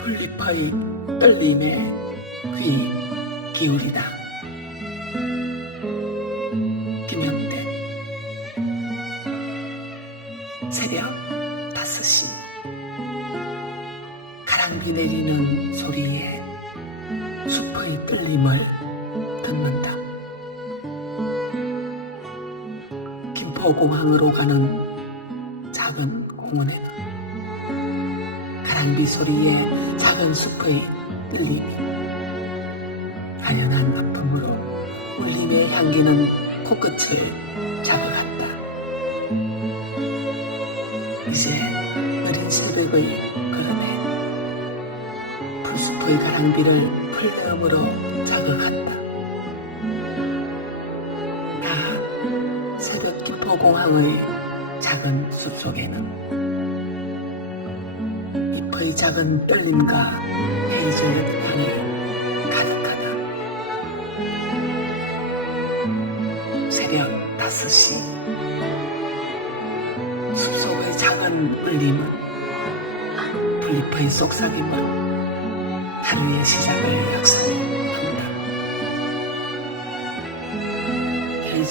풀잎의 떨림에 귀 기울이다. 김영대 새벽 5시 가랑비 내리는 소리에 숲의 떨림을 듣는다. 김포공항으로 가는 작은 공원에는 가랑비 소리에 작은 숲의 떨림이 아련한 아픔으로 울림의 향기는 코끝을 자극한다. 이제 어린 새벽의 그음에 풀숲의 가랑비를 풀내음으로 자극한다. 포공항의 작은 숲속에는 잎의 작은 떨림과 헤이즐 향이 가득하다. 새벽 5시 숲속의 작은 울림은 풀잎의 속삭임으로 하루의 시작을 약속한다.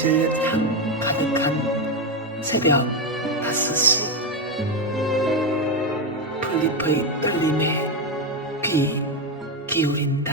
헤이즐넛 향 가득한 새벽 5시 풀잎의 떨림에 귀 기울인다.